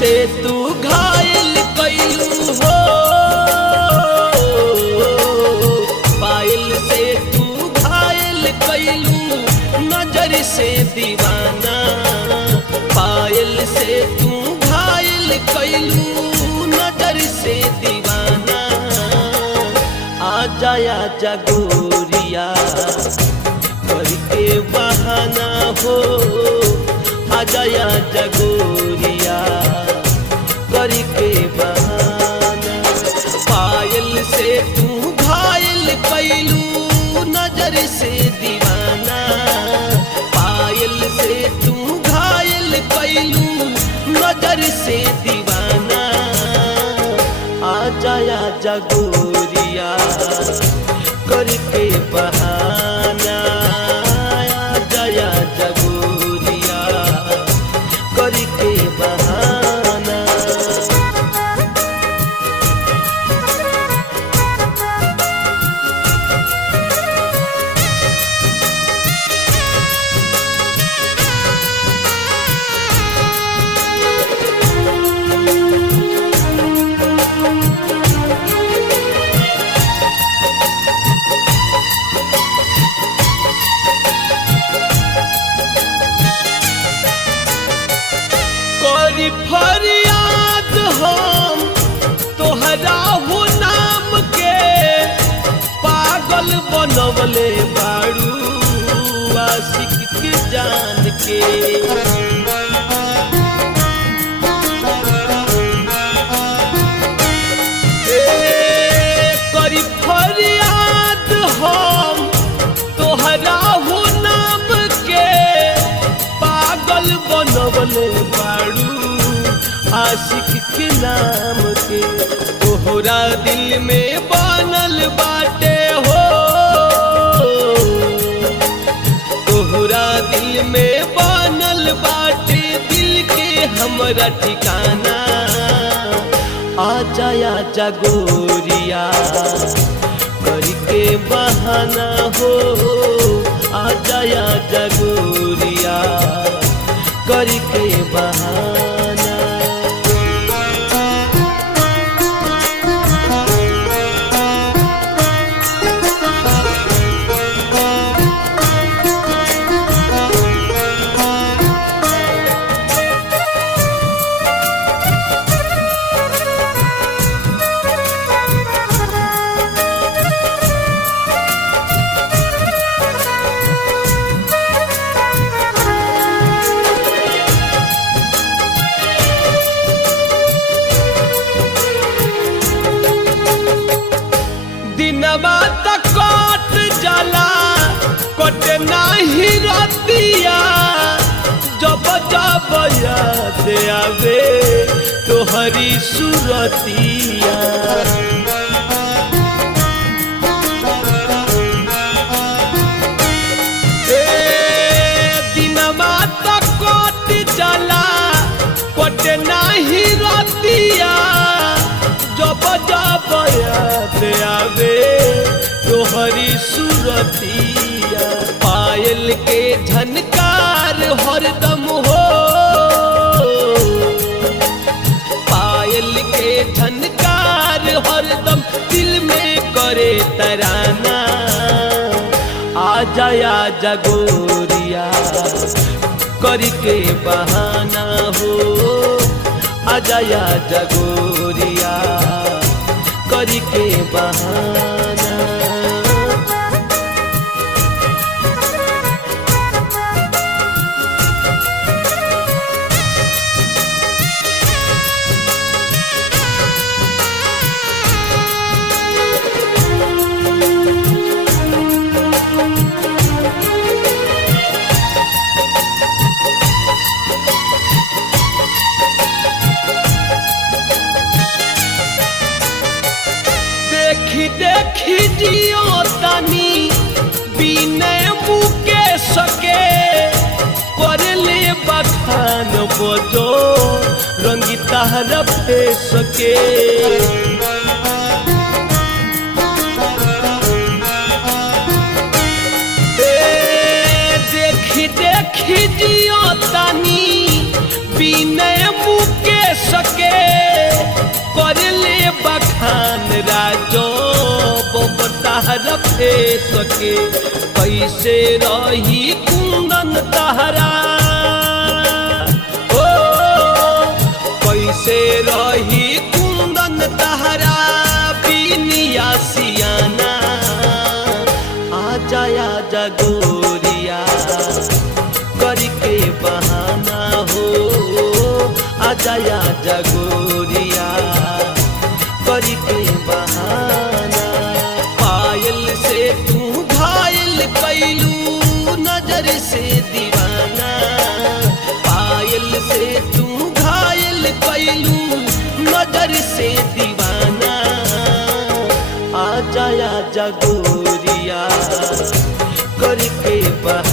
से तू घायल कैलू हो, पायल से तू घायल कैलू, नजर से दीवाना। पायल से तू घायल कैलू, नजर से दीवाना। आजा आजा गोरिया करके बहाना हो, आजा आजा गोरिया करके बहाना। पायल से तू घायल कैलू, नजर से दीवाना। पायल से तू घायल कैलू, नजर से दीवाना। आजा आजा गोरिया करके बहाना, आजा आजा गोरिया करके बहाना। करी फरियाद हम तोहरा हो नाम के, पागल बनवले बाड़ू आशिक के जान के। करी फरियाद हम तोहरा हो नाम के, पागल बनवले बाड़ू आशिक के नाम के। तोहरा दिल में बनल बाटे हो, तोहरा दिल में बनल बाटे दिल के हमरा ठिकाना। आजा आजा गोरिया करके बहाना हो, आजा आजा गोरिया करके बहाना। दिनवा तक कट जाला कट नाही रतिया, जब जब याद आवे तोहरी सूरतिया। दिनवा तक कट जाला कट नाही रतिया, जब जब याद आवे तोहरी सूरतिया। पायल के झनकार हरदम हो, पायल के झनकार हरदम दिल में करे तराना। आजा आजा गोरिया करके बहाना हो, आजा आजा गोरिया करके बहाना। देखी देखी जियो तनी बिनय मुके सके, करले बखान बजो रंगीता रफे सके। देखी देखी जियो तनी बिनय मुके लफे सके कैसे रही कुंदन तहरा ओ कैसे रही कुंदन तहरा बिनिया सियाना आजा आजा गोरिया करके बहाना हो आजा आजा गोरिया करके बहाना पायल से तू घायल कैलू नजर से दीवाना पायल से तू घायल कैलू नजर से दीवाना आजा आजा गोरिया करके बहाना